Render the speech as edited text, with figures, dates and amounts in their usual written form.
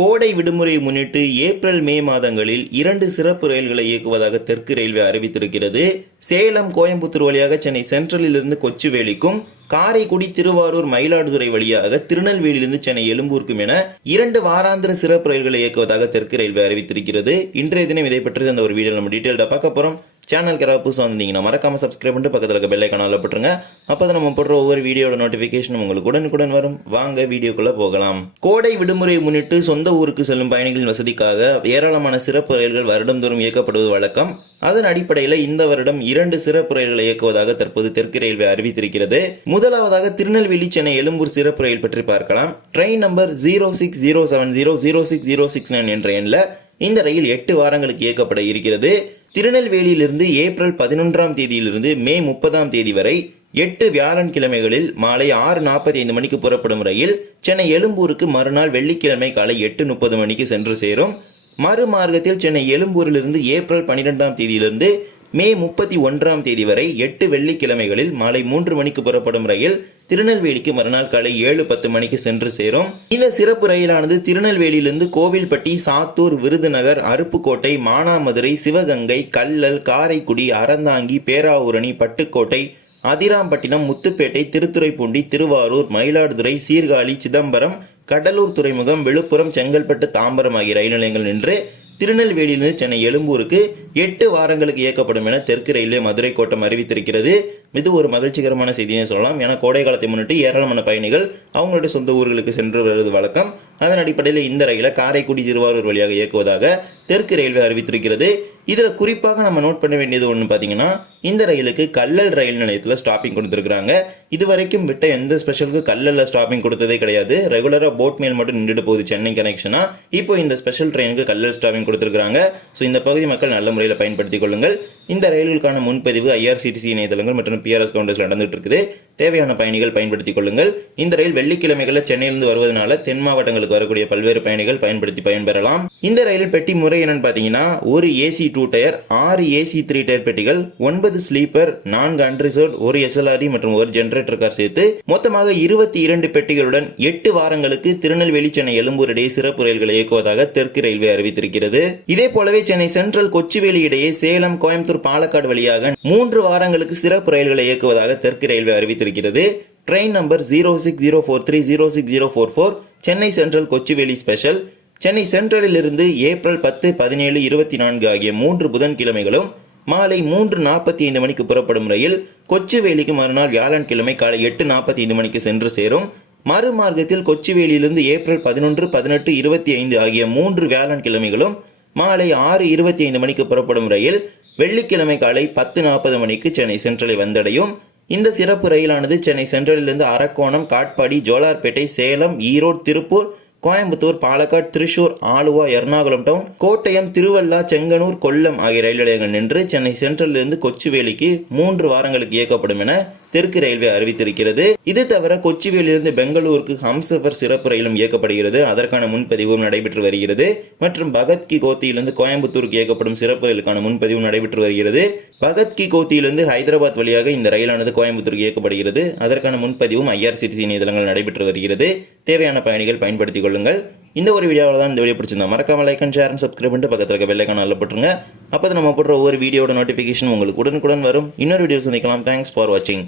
கோடை விடுமுறையை முன்னிட்டு ஏப்ரல் மே மாதங்களில் 2 சிறப்பு ரயில்களை இயக்குவதாக தெற்கு ரயில்வே அறிவித்திருக்கிறது. சேலம் கோயம்புத்தூர் வழியாக சென்னை சென்ட்ரலில் இருந்து கொச்சுவேலிக்கும், காரைக்குடி திருவாரூர் மயிலாடுதுறை வழியாக திருநெல்வேலியிலிருந்து சென்னை எழும்பூருக்கும் என 2 வாராந்திர சிறப்பு ரயில்களை இயக்குவதாக தெற்கு ரயில்வே அறிவித்திருக்கிறது. இன்றைய தினம் இதை பற்றி அந்த ஒரு வீடியோ நம்ம டீட்டெயில்டா பார்க்க போறோம். சேனலுக்கு யாராவது புதுசாக வந்தீங்கன்னா மறக்காம சப்ஸ்கிரைப் பண்ணிட்டு பக்கத்தில் இருக்க பெல் ஐகானை போட்டுருங்க. அப்போ நம்ம போடுற ஒவ்வொரு வீடியோட நோட்டிஃபிகேஷன் உங்களுக்கு உடனுக்குடன் வரும். வாங்க வீடியோக்குள்ள போகலாம். கோடை விடுமுறையை முன்னிட்டு சொந்த ஊருக்கு செல்லும் பயணிகளின் வசதிக்காக ஏராளமான சிறப்பு ரயில்கள் வருடந்தோறும் இயக்கப்படுவது வழக்கம். அதன் அடிப்படையில் இந்த வருடம் 2 சிறப்பு ரயில்களை இயக்குவதாக தற்போது தெற்கு ரயில்வே அறிவித்திருக்கிறது. முதலாவதாக திருநெல்வேலி சென்னை எழும்பூர் சிறப்பு ரயில் பற்றி பார்க்கலாம். ட்ரெயின் நம்பர் 0607006069 என்ற எண்ணில் இந்த ரயில் 8 வாரங்களுக்கு இயக்கப்பட இருக்கிறது. திருநெல்வேலியிலிருந்து ஏப்ரல் 11ஆம் தேதியிலிருந்து மே 30ஆம் தேதி வரை 8 வியாழன் கிழமைகளில் மாலை 6:45 மணிக்கு புறப்படும் ரயில் சென்னை எழும்பூருக்கு மறுநாள் வெள்ளிக்கிழமை காலை 8:30 மணிக்கு சென்று சேரும். மறுமார்க்கத்தில் சென்னை எழும்பூரிலிருந்து ஏப்ரல் 12ஆம் தேதியிலிருந்து மே 31ஆம் தேதி வரை 8 வெள்ளிக்கிழமைகளில் மாலை 3 மணிக்கு புறப்படும் ரயில் திருநெல்வேலிக்கு மறுநாள் காலை 7:10 மணிக்கு சென்று சேரும். இந்த சிறப்பு ரயிலானது திருநெல்வேலியிலிருந்து கோவில்பட்டி, சாத்தூர், விருதுநகர், அருப்புக்கோட்டை, மானாமதுரை, சிவகங்கை, கல்லல், காரைக்குடி, அறந்தாங்கி, பேராவூரணி, பட்டுக்கோட்டை, அதிராம்பட்டினம், முத்துப்பேட்டை, திருத்துறைப்பூண்டி, திருவாரூர், மயிலாடுதுறை, சீர்காழி, சிதம்பரம், கடலூர் துறைமுகம், விழுப்புரம், செங்கல்பட்டு, தாம்பரம் ஆகிய ரயில் நிலையங்கள் நின்று திருநெல்வேலியிலிருந்து சென்னை எழும்பூருக்கு 8 வாரங்களுக்கு இயக்கப்படும் என தெற்கு ரயில்வே மதுரை கோட்டம் அறிவித்திருக்கிறது. இது ஒரு மகிழ்ச்சிகரமான செய்தியை சொல்லலாம். ஏன்னா கோடை காலத்தை முன்னிட்டு ஏராளமான பயணிகள் அவங்களுடைய சொந்த ஊர்களுக்கு சென்று வருவது வழக்கம். அதன் அடிப்படையில் இந்த ரயிலை காரைக்குடி, திருவாரூர் வழியாக இயக்குவதாக தெற்கு ரயில்வே அறிவித்திருக்கிறது. இதில் குறிப்பாக நம்ம நோட் பண்ண வேண்டியது ஒன்று பார்த்தீங்கன்னா, இந்த ரயிலுக்கு கல்லல் ரயில் நிலையத்தில் ஸ்டாப்பிங் கொடுத்துருக்காங்க. இதுவரைக்கும் விட்ட எந்த ஸ்பெஷலுக்கு கல்லல்ல ஸ்டாப்பிங் கொடுத்ததே கிடையாது. ரெகுலராக போட் மேல் மட்டும் நின்றுட்டு போகுது சென்னை கனெக்ஷனா. இப்போ இந்த ஸ்பெஷல் ட்ரெயினுக்கு கல்லல் ஸ்டாப்பிங் கொடுத்துருக்காங்க. ஸோ இந்த பகுதி மக்கள் நல்ல முறையில் பயன்படுத்திக் கொள்ளுங்கள். இந்த ரயில்களுக்கான முன்பதிவு IRCTC இணையதளங்கள் மற்றும் PRS கவுண்டர்ஸ்ல நடந்துட்டு இருக்குது. தேவையான பயணிகள் பயன்படுத்திக் கொள்ளுங்கள். இந்த ரயில் வெள்ளிக்கிழமைகளில் சென்னையிலிருந்து வருவதனால தென் மாவட்டங்களுக்கு வரக்கூடிய பல்வேறு பயணிகள் பயன்படுத்தி பயன்பெறலாம். இந்த ரயில் பெட்டி முறை என்னன்னு பார்த்தீங்கன்னா, ஒரு AC 2 டயர், 6 AC 3 டயர் பெட்டிகள், 9 ஸ்லீப்பர், 4 அன்ரிசர்வ்ட், 1 SLRD மற்றும் 1 ஜெனரேட்டர் கார் சேர்த்து மொத்தமாக 22 பெட்டிகளுடன் 8 வாரங்களுக்கு திருநெல்வேலி சென்னை எழும்பூர் இடையே சிறப்பு ரயில்களை இயக்குவதாக தெற்கு ரயில்வே அறிவித்திருக்கிறது. இதே போலவே சென்னை சென்ட்ரல் கொச்சுவேலி இடையே சேலம், கோயம்புத்தூர், பாலக்காடு வழியாக 3 வாரங்களுக்கு சிறப்பு ரயில்களை இயக்குவதாக தெற்கு ரயில்வே அறிவித்திருக்கிறது. Train number 0604306044 Chennai central Kochuveli special Chennai சென்ட்ரலில் இருந்து ஏப்ரல் 10, 17, 24 ஆகிய 3 புதன்கிழமைகளும் மாலை 3:45 மணிக்கு புறப்படும் ரயில் கொச்சுவேலிக்கு மறுநாள் வியாழன்கிழமை காலை 8:45 மணிக்கு சென்று சேரும். மறுமார்க்கத்தில் கொச்சுவேலியிலிருந்து ஏப்ரல் 11, 18, 25 ஆகிய 3 வியாழன் கிழமைகளும் மாலை 6:25 மணிக்கு புறப்படும் ரயில் வெள்ளிக்கிழமை காலை 10:40 மணிக்கு சென்னை சென்ட்ரலை வந்தடையும். இந்த சிறப்பு ரயிலானது சென்னை சென்ட்ரலிலிருந்து அரக்கோணம், காட்பாடி, ஜோலார்பேட்டை, சேலம், ஈரோடு, திருப்பூர், கோயம்புத்தூர், பாலக்காடு, திருச்சூர், ஆலுவா, எர்ணாகுளம் டவுன், கோட்டயம், திருவள்ளா, செங்கனூர், கொல்லம் ஆகிய ரயில் நிலையங்கள் நின்று சென்னை சென்ட்ரலிலிருந்து கொச்சுவேலிக்கு 3 வாரங்களுக்கு இயக்கப்படும் என தெற்கு ரயில்வே அறிவித்திருக்கிறது. இது தவிர கொச்சுவேலியிலிருந்து பெங்களூருக்கு ஹம்சஃபர் சிறப்பு ரயிலும் இயக்கப்படுகிறது. அதற்கான முன்பதிவும் நடைபெற்று வருகிறது. மற்றும் பகத் கி கோத்தியிலிருந்து கோயம்புத்தூருக்கு இயக்கப்படும் சிறப்பு ரயிலுக்கான முன்பதிவும் நடைபெற்று வருகிறது. பகத் கி கோத்தியிலிருந்து ஹைதராபாத் வழியாக இந்த ரயிலானது கோயம்புத்தூருக்கு இயக்கப்படுகிறது. அதற்கான முன்பதிவும் IRCTC இணையதளங்கள் நடைபெற்று வருகிறது. தேவையான பயணிகள் பயன்படுத்திக் கொள்ளுங்கள். இந்த ஒரு வீடியோவில் தான் இந்த வீடியோ பிடிச்சிருந்தா மறக்காம like and share and subscribe பண்ணிட்டு பக்கத்தில் இருக்க பெல் ஐகானை போட்டுருங்க. அப்போ நம்ம போடுற ஒவ்வொரு வீடியோட நோட்டிஃபிகேஷன் உங்களுக்கு உடனுக்குடன் வரும். இன்னொரு வீடியோ சந்திக்கலாம். தேங்க்ஸ் ஃபார் வாட்சிங்.